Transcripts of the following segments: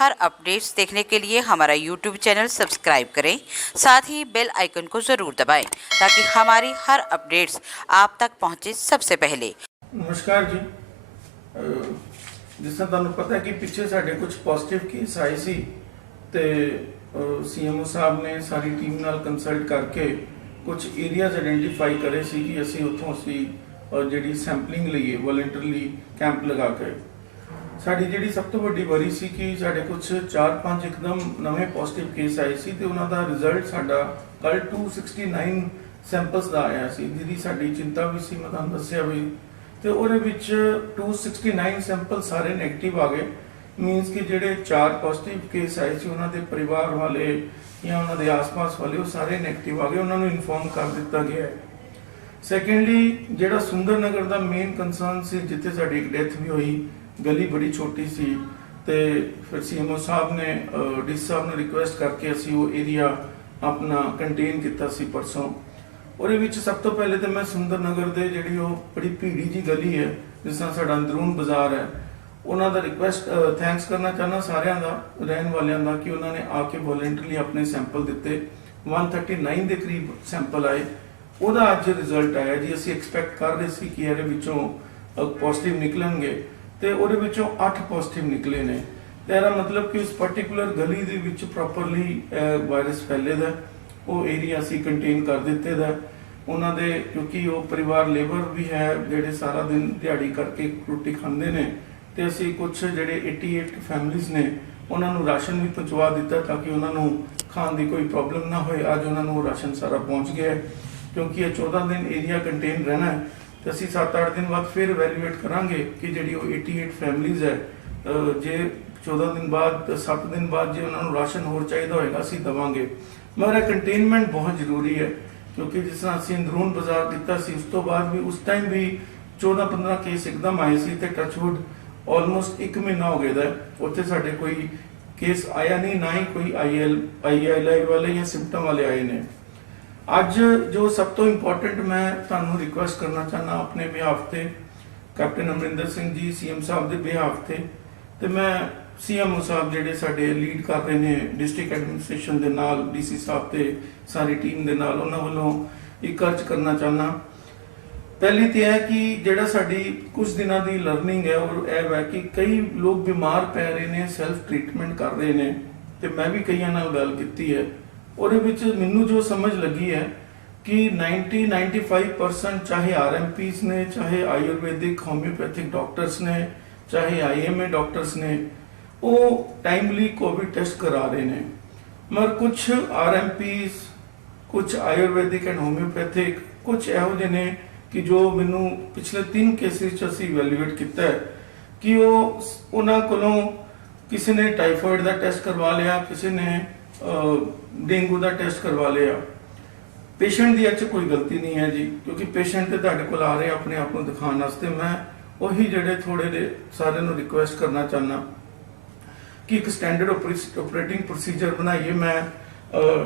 हर updates देखने के लिए हमारा यूट्यूब चैनल सब्सक्राइब करें, साथ ही बेल आइकन को ज़रूर दबाएं ताकि हमारी हर अपडेट्स आप तक पहुंचे सबसे पहले। नमस्कार जी। जिस तरह तुहानू पता है कि पिछले साढ़े कुछ पॉजिटिव केस आए सी ते सीएमओ साहब ने सारी टीम नाल कंसल्ट करके कुछ एरियाज आइडेंटिफाई करे सी कि असी उत्थों जी सैंपलिंग लईए वॉलंटरली कैंप लगा के। साड़ी जी सब तो वड्डी वरी सी कि साढ़े कुछ 4-5 एकदम नवे पॉजिटिव केस आए सी ते उन्हां दा रिजल्ट साडा कल 269 सैंपल्स दा आया सी, जिहदी साडी चिंता भी सी। मैं तुहानू दस्सिया भी तो ਉਹਦੇ ਵਿੱਚ 269 ਸੈਂਪਲ ਸਾਰੇ ਨੈਗੇਟਿਵ ਆ ਗਏ। ਮੀਨਸ ਕਿ ਜਿਹੜੇ 4 ਪੋਜ਼ਿਟਿਵ ਕੇਸ ਆਏ ਸੀ ਉਹਨਾਂ ਦੇ ਪਰਿਵਾਰ ਵਾਲੇ ਜਾਂ ਉਹਨਾਂ ਦੇ ਆਸ-ਪਾਸ ਵਾਲੇ ਉਹ ਸਾਰੇ ਨੈਗੇਟਿਵ ਆ ਗਏ, ਉਹਨਾਂ ਨੂੰ ਇਨਫੋਰਮ ਕਰ ਦਿੱਤਾ ਗਿਆ ਹੈ। ਸੈਕੰਡਲੀ ਜਿਹੜਾ ਸੁੰਦਰ ਨਗਰ ਦਾ ਮੇਨ ਕੰਸਰਨ ਸੀ ਜਿੱਥੇ ਸਾਡੀ ਇੱਕ ਡੈਥ ਵੀ ਹੋਈ, ਗਲੀ ਬੜੀ ਛੋਟੀ ਸੀ ਤੇ ਫਿਰ ਸੀਐਮਓ ਸਾਹਿਬ ਨੇ ਡੀ ਸਾਹਿਬ ਨੂੰ ਰਿਕੁਐਸਟ ਕਰਕੇ ਅਸੀਂ ਉਹ ਏਰੀਆ ਆਪਣਾ ਕੰਟੇਨ ਕੀਤਾ ਸੀ परसों। ਉਹਦੇ ਵਿੱਚ ਸਭ ਤੋਂ ਪਹਿਲੇ ਤਾਂ ਮੈਂ ਸੁੰਦਰ ਨਗਰ ਦੇ ਜਿਹੜੀ ਉਹ ਬੜੀ ਭੀੜੀ ਜੀ ਗਲੀ ਹੈ ਜਿਸ ਤਰ੍ਹਾਂ ਸਾਡਾ ਅੰਦਰੂਨ ਬਾਜ਼ਾਰ ਹੈ, ਉਹਨਾਂ ਦਾ ਰਿਕੁਐਸਟ ਥੈਂਕਸ ਕਰਨਾ ਚਾਹੁੰਦਾ ਸਾਰਿਆਂ ਦਾ ਰਹਿਣ ਵਾਲਿਆਂ ਦਾ ਕਿ ਉਹਨਾਂ ਨੇ ਆ ਕੇ ਵੋਲੰਟਰੀਲੀ ਆਪਣੇ ਸੈਂਪਲ ਦਿੱਤੇ। 139 ਦੇ ਕਰੀਬ ਸੈਂਪਲ ਆਏ, ਉਹਦਾ ਅੱਜ ਰਿਜ਼ਲਟ ਆਇਆ ਜੀ। ਅਸੀਂ ਐਕਸਪੈਕਟ ਕਰ ਰਹੇ ਸੀ ਕਿ ਇਹਦੇ ਵਿੱਚੋਂ ਪੋਜ਼ਿਟਿਵ ਨਿਕਲਣਗੇ ਤੇ ਉਹਦੇ ਵਿੱਚੋਂ 8 ਪੋਜ਼ਿਟਿਵ ਨਿਕਲੇ ਨੇ। ਤੇ ਇਹਦਾ ਮਤਲਬ ਕਿ ਉਸ ਪਾਰਟਿਕੂਲਰ ਗਲੀ ਦੇ ਵਿੱਚ ਪ੍ਰੋਪਰਲੀ ਵਾਇਰਸ ਫੈਲੇਦਾ, ਉਹ ਏਰੀਆ ਅਸੀਂ ਕੰਟੇਨ ਕਰ ਦਿੱਤੇ ਦਾ। ਉਹਨਾਂ ਦੇ ਕਿਉਂਕਿ ਉਹ ਪਰਿਵਾਰ ਲੇਬਰ ਵੀ ਹੈ ਜਿਹੜੇ ਸਾਰਾ ਦਿਨ ਦਿਹਾੜੀ ਕਰਕੇ ਰੋਟੀ ਖਾਂਦੇ ਨੇ ਤੇ ਅਸੀਂ ਕੁਝ ਜਿਹੜੇ 88 ਫੈਮਿਲੀਜ਼ ਨੇ ਉਹਨਾਂ ਨੂੰ ਰਾਸ਼ਨ ਵੀ ਪਹੁੰਚਵਾ ਦਿੱਤਾ ਤਾਂ ਕਿ ਉਹਨਾਂ ਨੂੰ ਖਾਣ ਦੀ ਕੋਈ ਪ੍ਰੋਬਲਮ ਨਾ ਹੋਏ। ਅੱਜ ਉਹਨਾਂ ਨੂੰ ਉਹ ਰਾਸ਼ਨ ਸਾਰਾ ਪਹੁੰਚ ਗਿਆ ਕਿਉਂਕਿ ਇਹ 14 ਦਿਨ ਏਰੀਆ ਕੰਟੇਨ ਰਹਿਣਾ ਹੈ ਤੇ ਅਸੀਂ 7-8 ਦਿਨ ਬਾਅਦ ਫਿਰ ਇਵੈਲੂਏਟ ਕਰਾਂਗੇ ਕਿ ਜਿਹੜੀ ਉਹ 88 ਫੈਮਿਲੀਜ਼ ਹੈ ਜੇ 14 ਦਿਨ ਬਾਅਦ 7 ਦਿਨ ਬਾਅਦ ਜੇ ਉਹਨਾਂ ਨੂੰ ਰਾਸ਼ਨ ਹੋਰ ਚਾਹੀਦਾ ਹੋਏਗਾ ਅਸੀਂ ਦਵਾਂਗੇ। ਮਗਰ ਕੰਟੇਨਮੈਂਟ ਬਹੁਤ ਜ਼ਰੂਰੀ ਹੈ क्योंकि जिस तरह असं अंदरून बाजार दिता सी उस तो बाद भी उस टाइम भी 14-15 केस एकदम आए सी ते टचवुड ऑलमोस्ट 1 महीना हो गया है उत्थे साडे कोई केस आया नहीं, ना ही कोई IELI वाले या सिम्पटम वाले आए ने। अज जो सब तो इंपॉर्टेंट मैं तुहानू रिक्वेस्ट करना चाहना अपने बिहाफ ते कैप्टन अमरिंदर सिंह जी सीएम साहब के बिहाफ ते मैं सीएमओ साहब ਜਿਹੜੇ ਸਾਡੇ ਲੀਡ ਕਰ ਰਹੇ ਨੇ ਡਿਸਟ੍ਰਿਕਟ ਐਡਮਿਨਿਸਟ੍ਰੇਸ਼ਨ ਦੇ ਨਾਲ ਡੀਸੀ ਸਾਹਿਬ ਤੇ ਸਾਰੀ ਟੀਮ ਦੇ ਨਾਲ ਉਹਨਾਂ ਵੱਲੋਂ ਇੱਕ ਅਰਜ਼ ਕਰਨਾ ਚਾਹਨਾ। ਪਹਿਲੀ ਤੇ ਹੈ ਕਿ ਜਿਹੜਾ ਸਾਡੀ ਕੁਝ ਦਿਨਾਂ ਦੀ ਲਰਨਿੰਗ ਹੈ ਔਰ ਇਹ ਹੈ ਕਿ ਕਈ ਲੋਕ ਬਿਮਾਰ ਪੈ ਰਹੇ ਨੇ, ਸੈਲਫ ਟ੍ਰੀਟਮੈਂਟ ਕਰ ਰਹੇ ਨੇ ਤੇ ਮੈਂ ਵੀ ਕਈਆਂ ਨਾਲ ਗੱਲ ਕੀਤੀ ਹੈ। ਉਹਦੇ ਵਿੱਚ ਮੈਨੂੰ ਜੋ ਸਮਝ ਲੱਗੀ ਹੈ ਕਿ 90-95% ਚਾਹੇ RMPs ਨੇ, ਚਾਹੇ ਆਯੁਰਵੈਦਿਕ ਹੋਮਿਓਪੈਥਿਕ ਡਾਕਟਰਸ ਨੇ, ਚਾਹੇ IMA ਡਾਕਟਰਸ ਨੇ, ਉਹ टाइमली कोविड टेस्ट करा रहे हैं। मगर कुछ RMPs, कुछ आयुर्वेदिक एंड होम्योपैथिक, कुछ ਇਹੋ ਜਿਹੇ ਨੇ ਕਿ ਜੋ ਮੈਨੂੰ ਪਿਛਲੇ 3 ਕੇਸਿਸ ਚ ਅਸੀਂ ਇਵੈਲੂਏਟ ਕੀਤਾ ਹੈ ਕਿ ਉਹਨਾਂ ਕੋਲੋਂ ਕਿਸੇ ਨੇ ਟਾਈਫਾਇਡ ਦਾ ਟੈਸਟ ਕਰਵਾ ਲਿਆ, ਕਿਸੇ ਨੇ ਡੇਂਗੂ ਦਾ ਟੈਸਟ ਕਰਵਾ ਲਿਆ। ਪੇਸ਼ੈਂਟ ਦੀ ਅੱਛਾ ਕੋਈ ਗਲਤੀ ਨਹੀਂ ਹੈ ਜੀ, ਕਿਉਂਕਿ ਪੇਸ਼ੈਂਟ ਤੇ ਤੁਹਾਡੇ ਕੋਲ ਆ ਰਹੇ ਆਪਣੇ ਆਪ ਨੂੰ ਦਿਖਾਉਣ ਵਾਸਤੇ। ਮੈਂ ਉਹੀ ਜਿਹੜੇ ਥੋੜੇ ਦੇ ਸਾਰਿਆਂ ਨੂੰ ਰਿਕੁਐਸਟ ਕਰਨਾ ਚਾਹਨਾ कि एक स्टैंडर्ड ऑपरेटिंग प्रोसीजर बनाइए। मैं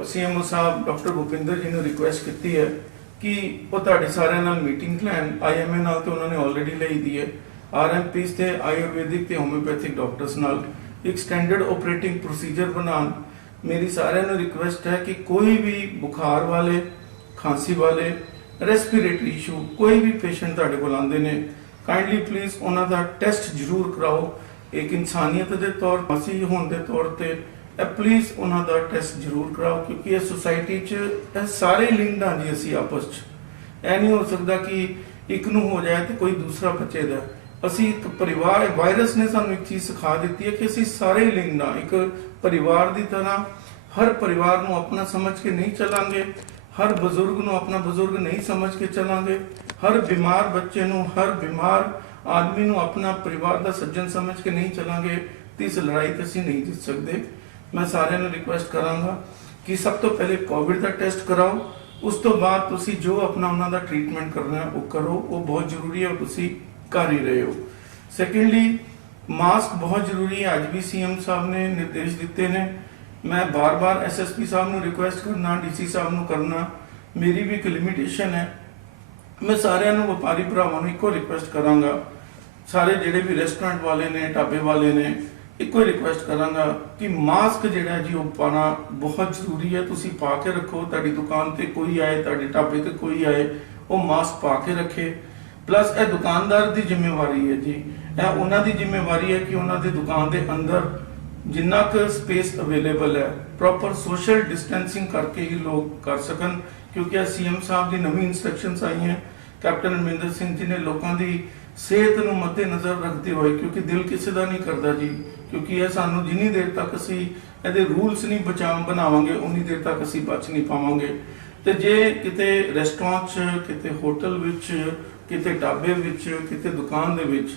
सीएमओ साहब डॉक्टर भूपिंदर जी ने रिक्वेस्ट की है कि वो तुहाडे सारिਆਂ ਨਾਲ मीटिंग प्लान IMA ਨਾਲ ਤੇ ਉਹਨਾਂ ਨੇ ਆਲਰੇਡੀ ਲਈ ਦੀ ਹੈ, RMPs ਤੇ ਆਯੁਰਵੈਦਿਕ ਤੇ ਹੋਮਿਓਪੈਥਿਕ ਡਾਕਟਰਸ ਨਾਲ ਇੱਕ ਸਟੈਂਡਰਡ ਆਪਰੇਟਿੰਗ ਪ੍ਰੋਸੀਜਰ ਬਣਾਉਣ। ਮੇਰੀ ਸਾਰਿਆਂ ਨੂੰ ਰਿਕੁਐਸਟ ਹੈ ਕਿ ਕੋਈ ਵੀ ਬੁਖਾਰ ਵਾਲੇ, ਖਾਂਸੀ ਵਾਲੇ, ਰੈਸਪੀਰੇਟਰੀ ਇਸ਼ੂ ਕੋਈ ਵੀ ਪੇਸ਼ੈਂਟ ਤੁਹਾਡੇ ਕੋਲ ਆਉਂਦੇ ਨੇ, ਕਾਈਂਡਲੀ ਪਲੀਜ਼ ਉਹਨਾਂ ਦਾ ਟੈਸਟ ਜ਼ਰੂਰ ਕਰਾਓ। एक इंसानियत के तौर मसी होने के तौर पर प्लीज़ उन्होंने टेस्ट जरूर कराओ क्योंकि इस सोसाइटी च सारे लिंक्ड हाँ जी। असी आपस यह नहीं हो सकता कि एक नूं हो जाए तो कोई दूसरा बचेगा। असी एक परिवार, वायरस ने सानू एक चीज़ सिखा दी है कि असी सारे लिंक्ड हाँ, एक परिवार की तरह हर परिवार नूं अपना समझ के नहीं चलांगे, हर बजुर्ग नूं अपना बजुर्ग नहीं समझ के चलांगे, हर बीमार बच्चे नूं, हर बीमार आदमी ਨੂੰ अपना परिवार का सज्जन समझ के नहीं चलांगे तो इस लड़ाई तो असीं नहीं जीत सकते। मैं सारिਆਂ ਨੂੰ रिक्वेस्ट करांगा कि सब तो पहले कोविड का टेस्ट कराओ, उस तो बाद तुसीं जो अपना उन्हां दा ट्रीटमेंट करना वो करो, वो बहुत जरूरी है, तुसीं कर ही रहे हो। सैकेंडली मास्क बहुत जरूरी है, अज भी CM साहब ने निर्देश दिते ने। मैं बार बार SSP साहब ਨੂੰ रिक्वेस्ट करना, DC साहब ਨੂੰ करना, मेरी भी एक लिमिटेशन है। मैं सारिਆਂ ਨੂੰ ਵਪਾਰੀ ਭਰਾਵਾਂ ਨੂੰ ਇੱਕੋ रिक्वेस्ट करांगा, सारे ਜਿਹੜੇ भी रेस्टोरेंट वाले ने, ढाबे वाले ने, ਇੱਕੋ ਹੀ ਰਿਕੁਐਸਟ ਕਰਾਂਗਾ ਕਿ ਮਾਸਕ ਜਿਹੜਾ ਜੀ ਉਹ ਪਾਣਾ ਬਹੁਤ ਜ਼ਰੂਰੀ ਹੈ। ਤੁਸੀਂ ਪਾ ਕੇ ਰੱਖੋ, ਤੁਹਾਡੀ ਦੁਕਾਨ ਤੇ ਕੋਈ ਆਏ, ਤੁਹਾਡੇ ਢਾਬੇ ਤੇ ਕੋਈ ਆਏ, ਉਹ ਮਾਸਕ ਪਾ ਕੇ ਰੱਖੇ। ਪਲੱਸ ਇਹ ਦੁਕਾਨਦਾਰ ਦੀ ਜ਼ਿੰਮੇਵਾਰੀ ਹੈ ਜੀ, ਇਹ ਉਹਨਾਂ ਦੀ ਜ਼ਿੰਮੇਵਾਰੀ ਹੈ ਕਿ ਉਹਨਾਂ ਦੀ ਦੁਕਾਨ ਦੇ ਅੰਦਰ ਜਿੰਨਾ ਕੁ ਸਪੇਸ ਅਵੇਲੇਬਲ ਹੈ ਪ੍ਰੋਪਰ ਸੋਸ਼ਲ ਡਿਸਟੈਂਸਿੰਗ ਕਰਕੇ ਹੀ ਲੋਕ ਕਰ ਸਕਣ, ਕਿਉਂਕਿ ਇਹ ਸੀਐਮ ਸਾਹਿਬ ਦੀ ਨਵੀਂ ਇਨਸਟਰਕਸ਼ਨਸ ਆਈਆਂ ਕੈਪਟਨ ਅਮਰਿੰਦਰ ਸਿੰਘ ਜੀ ਨੇ ਲੋਕਾਂ ਦੀ ਸਿਹਤ ਨੂੰ ਮੱਦੇ ਨਜ਼ਰ ਰੱਖਦੇ ਹੋਏ, ਕਿਉਂਕਿ ਦਿਲ ਕਿਸੇ ਦਾ ਨਹੀਂ ਕਰਦਾ ਜੀ, ਕਿਉਂਕਿ ਇਹ ਸਾਨੂੰ ਜਿੰਨੀ ਦੇਰ ਤੱਕ ਅਸੀਂ ਇਹਦੇ ਰੂਲਸ ਨਹੀਂ ਬਣਾਵਾਂਗੇ ਉਨੀ ਦੇਰ ਤੱਕ ਅਸੀਂ ਬਚ ਨਹੀਂ ਪਾਵਾਂਗੇ। ਤੇ ਜੇ ਕਿਤੇ ਰੈਸਟੋਰੈਂਟ 'ਚ, ਕਿਤੇ ਹੋਟਲ ਵਿੱਚ, ਕਿਤੇ ਢਾਬੇ ਵਿੱਚ, ਕਿਤੇ ਦੁਕਾਨ ਦੇ ਵਿੱਚ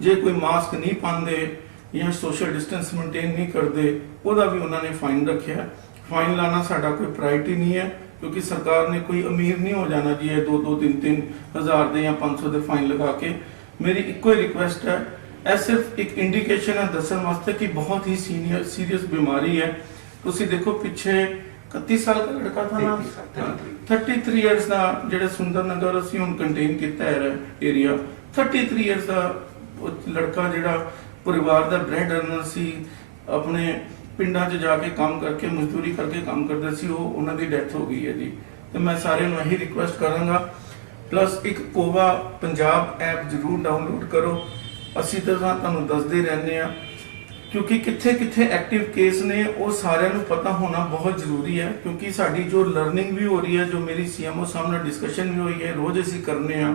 ਜੇ ਕੋਈ ਮਾਸਕ ਨਹੀਂ ਪਾਉਂਦੇ ਜਾਂ ਸੋਸ਼ਲ ਡਿਸਟੈਂਸ ਮੇਨਟੇਨ ਨਹੀਂ ਕਰਦੇ, ਉਹਦਾ ਵੀ ਉਹਨਾਂ ਨੇ ਫਾਈਨ ਰੱਖਿਆ। ਫਾਈਨ ਲਾਣਾ ਸਾਡਾ ਕੋਈ ਪ੍ਰਾਇੋਰਟੀ ਨਹੀਂ ਹੈ, ਕਿਉਂਕਿ ਸਰਕਾਰ ਨੇ ਕੋਈ ਅਮੀਰ ਨਹੀਂ ਹੋ ਜਾਣਾ ਜੀ ਇਹ 2-2 3-3 ਹਜ਼ਾਰ ਦੇ ਜਾਂ 500 ਦੇ ਫਾਈਨ ਲਗਾ ਕੇ। ਮੇਰੀ ਇੱਕੋ ਹੀ ਰਿਕੁਐਸਟ ਹੈ, ਇਹ ਸਿਰਫ ਇੱਕ ਇੰਡੀਕੇਸ਼ਨ ਹੈ ਦੱਸਣ ਵਾਸਤੇ ਕਿ ਬਹੁਤ ਹੀ ਸੀਰੀਅਸ ਬਿਮਾਰੀ ਹੈ। ਤੁਸੀਂ ਦੇਖੋ ਪਿੱਛੇ 31 ਸਾਲ ਦਾ ਲੜਕਾ ਦਾ ਨਾਮ 33 ਇਅਰਸ ਦਾ ਜਿਹੜਾ ਸੁੰਦਰ ਨਗਰ ਅਸੀਂ ਹੁਣ ਕੰਟੇਨ ਕੀਤਾ ਹੈ ਏਰੀਆ, 33 ਇਅਰਸ ਦਾ ਉਹ ਲੜਕਾ ਜਿਹੜਾ ਪਰਿਵਾਰ ਦਾ ਬ੍ਰੈਡ ਅਰਨਰ ਸੀ, ਆਪਣੇ ਪਿੰਡਾਂ 'ਚ ਜਾ ਕੇ ਕੰਮ ਕਰਕੇ ਮਜ਼ਦੂਰੀ ਕਰਕੇ ਕੰਮ ਕਰਦੇ ਸੀ, ਉਹ ਉਹਨਾਂ ਦੀ ਡੈਥ ਹੋ ਗਈ ਹੈ ਜੀ। ਤੇ ਮੈਂ ਸਾਰਿਆਂ ਨੂੰ ਇਹੀ ਰਿਕੁਐਸਟ ਕਰਾਂਗਾ, ਪਲੱਸ ਇੱਕ ਕੋਵਾ ਪੰਜਾਬ ਐਪ ਜ਼ਰੂਰ ਡਾਊਨਲੋਡ ਕਰੋ। ਅਸੀਂ ਤਾਂ ਤੁਹਾਨੂੰ ਦੱਸਦੇ ਰਹਿੰਦੇ ਆ, ਕਿਉਂਕਿ ਕਿੱਥੇ ਕਿੱਥੇ ਐਕਟਿਵ ਕੇਸ ਨੇ ਉਹ ਸਾਰਿਆਂ ਨੂੰ ਪਤਾ ਹੋਣਾ ਬਹੁਤ ਜ਼ਰੂਰੀ ਹੈ, ਕਿਉਂਕਿ ਸਾਡੀ ਜੋ ਲਰਨਿੰਗ ਵੀ ਹੋ ਰਹੀ ਹੈ, ਜੋ ਮੇਰੀ ਸੀਐਮਓ ਸਾਹਿਬ ਨਾਲ ਡਿਸਕਸ਼ਨ ਵੀ ਹੋਈ ਹੈ, ਰੋਜ਼ ਅਸੀਂ ਕਰਨੇ ਆ,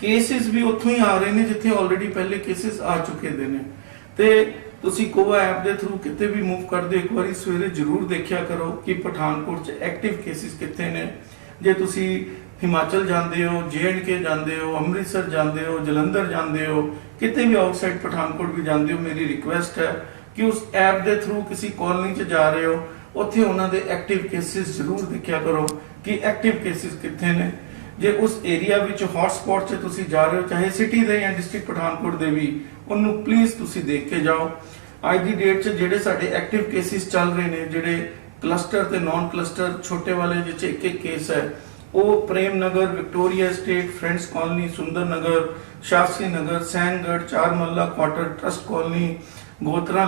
ਕੇਸਿਸ ਵੀ ਉੱਥੋਂ ਹੀ ਆ ਰਹੇ ਨੇ ਜਿੱਥੇ ਆਲਰੇਡੀ ਪਹਿਲੇ ਕੇਸਿਸ ਆ ਚੁੱਕੇ ਦੇ ਨੇ। ਤੇ ਤੁਸੀਂ ਕੋਵਾ ਐਪ ਦੇ ਥਰੂ ਕਿਤੇ ਵੀ ਮੂਵ ਕਰਦੇ ਇੱਕ ਵਾਰੀ ਸਵੇਰੇ ਜ਼ਰੂਰ ਦੇਖਿਆ ਕਰੋ ਕਿ ਪਠਾਨਕੋਟ 'ਚ ਐਕਟਿਵ ਕੇਸਿਸ ਕਿੱਥੇ ਨੇ। ਜੇ ਤੁਸੀਂ ਹਿਮਾਚਲ ਜਾਂਦੇ ਹੋ, JNK ਜਾਂਦੇ ਹੋ, ਅੰਮ੍ਰਿਤਸਰ ਜਾਂਦੇ ਹੋ, ਜਲੰਧਰ ਜਾਂਦੇ ਹੋ, ਕਿਤੇ ਵੀ ਆਊਟਸਾਈਡ ਪਠਾਨਕੋਟ ਵੀ ਜਾਂਦੇ ਹੋ, ਮੇਰੀ ਰਿਕੁਐਸਟ ਹੈ ਕਿ ਉਸ ਐਪ ਦੇ ਥਰੂ ਕਿਸੇ ਕਾਲੋਨੀ 'ਚ ਜਾ ਰਹੇ ਹੋ, ਉੱਥੇ ਉਹਨਾਂ ਦੇ ਐਕਟਿਵ ਕੇਸਿਸ ਜ਼ਰੂਰ ਦੇਖਿਆ ਕਰੋ ਕਿ ਐਕਟਿਵ ਕੇਸਿਸ ਕਿੱਥੇ ਨੇ। ਜੇ ਉਸ ਏਰੀਆ ਵਿੱਚ ਹੌਟਸਪੌਟ 'ਚ ਤੁਸੀਂ ਜਾ ਰਹੇ ਹੋ, ਚਾਹੇ ਸਿਟੀ ਦੇ ਜਾਂ ਡਿਸਟ੍ਰਿਕਟ ਪਠਾਨਕੋਟ ਦੇ ਵੀ, ਉਹਨੂੰ ਪਲੀਜ਼ ਤੁਸੀਂ ਦੇਖ ਕੇ ਜਾਓ। ਅੱਜ ਦੀ ਡੇਟ 'ਚ ਜਿਹੜੇ ਸਾਡੇ ਐਕਟਿਵ ਕੇਸਿਸ ਚੱਲ ਰਹੇ ਨੇ, ਜਿਹੜੇ ਕਲਸਟਰ ਤੇ ਨਾਨ ਕਲਸਟਰ ਛੋਟੇ ਵਾਲੇ ਜਿਹਦੇ 'ਚ ਇੱਕ ਕੇਸ ਹੈ, ਉਹ Prem Nagar, Victoria state, friends colony, Sundar Nagar, Shastri Nagar, ਸੈਨਗੜ, ਚਾਰ ਮੱਲਾ ਕੁਆਟਰ, ਟਰਸਟ ਕਾਲੋਨੀ, ਗੋਤਰਾ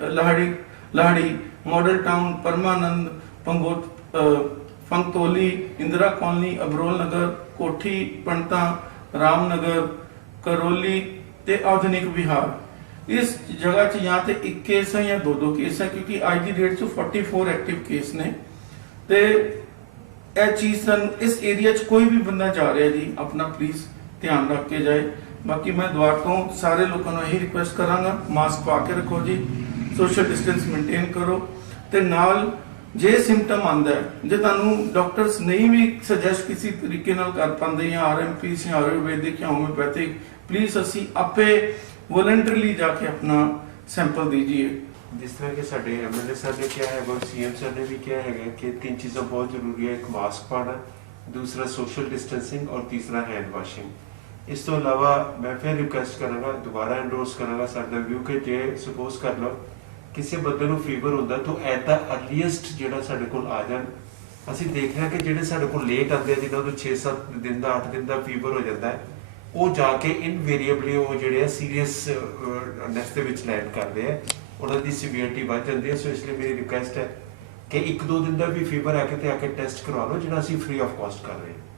ਲਾਹੜੀ, ਮਾਡਲ ਟਾਊਨ, ਪਰਮਾਨੰਦ, पंगतोली, इंदिरा कॉलोनी, अबरोल नगर, कोठी, पंडता, रामनगर, करौली ते आधुनिक विहार। इस जगह च या ते एक केस है या दो केस है, क्योंकि आज की डेट च 44 एक्टिव केस ने। ते यह चीज इस एरिया च कोई भी बंदा जा रहा है जी, अपना प्लीज ध्यान रख के जाए। बाकी मैं दुआ तो सारे लोगों को यही रिक्वेस्ट करांगा, मास्क पा के रखो जी, सोशल डिस्टेंस मेनटेन करो। ते नाल जे सिम्पटम आंदा है, जे तुहानू डॉक्टर्स नहीं भी सजेस्ट किसी तरीके नाल कर पाते या RMP या आयुर्वेदिक या होम्योपैथिक, प्लीज असी आपे वॉलंटरीली जाके अपना सैंपल दीजिए। जिस तरह के साडे MLA सर ने क्या है और CM सर ने भी क्या है कि 3 चीज़ें बहुत जरूरी है, एक मास्क पाना, दूसरा सोशल डिस्टेंसिंग और तीसरा हैंड वाशिंग। इस तो अलावा मैं फिर रिक्वेस्ट करांगा, दोबारा एंडोर्स करांगा साडा व्यू कि जे सपोज कर लो ਕਿਸੇ ਬੰਦੇ ਨੂੰ ਫੀਵਰ ਹੁੰਦਾ ਤਾਂ ਐਟ ਦਾ ਅਰਲੀਐਸਟ ਜਿਹੜਾ ਸਾਡੇ ਕੋਲ ਆ ਜਾਣ। ਅਸੀਂ ਦੇਖ ਰਹੇ ਹਾਂ ਕਿ ਜਿਹੜੇ ਸਾਡੇ ਕੋਲ ਲੇਟ ਆਉਂਦੇ ਆ, ਜਿਨ੍ਹਾਂ ਨੂੰ 6-7 ਦਿਨ ਦਾ 8 ਦਿਨ ਦਾ ਫੀਵਰ ਹੋ ਜਾਂਦਾ ਹੈ, ਉਹ ਜਾ ਕੇ ਇਨਵੇਰੀਏਬਲੀ ਉਹ ਜਿਹੜੇ ਆ ਸੀਰੀਅਸਨੈਸ ਦੇ ਵਿੱਚ ਲੈਂਡ ਕਰਦੇ ਆ, ਉਹਨਾਂ ਦੀ ਸੀਵੀਅਰਿਟੀ ਵੱਧ ਜਾਂਦੀ ਹੈ। ਸੋ ਇਸ ਲਈ ਮੇਰੀ ਰਿਕੁਐਸਟ ਹੈ ਕਿ 1-2 ਦਿਨ ਦਾ ਵੀ ਫੀਵਰ ਆ ਕੇ ਤੇ ਆ ਕੇ ਟੈਸਟ ਕਰਵਾ ਲਓ, ਜਿਹੜਾ ਅਸੀਂ ਫ੍ਰੀ ਆਫ ਕਾਸਟ ਕਰ ਰਹੇ ਹਾਂ।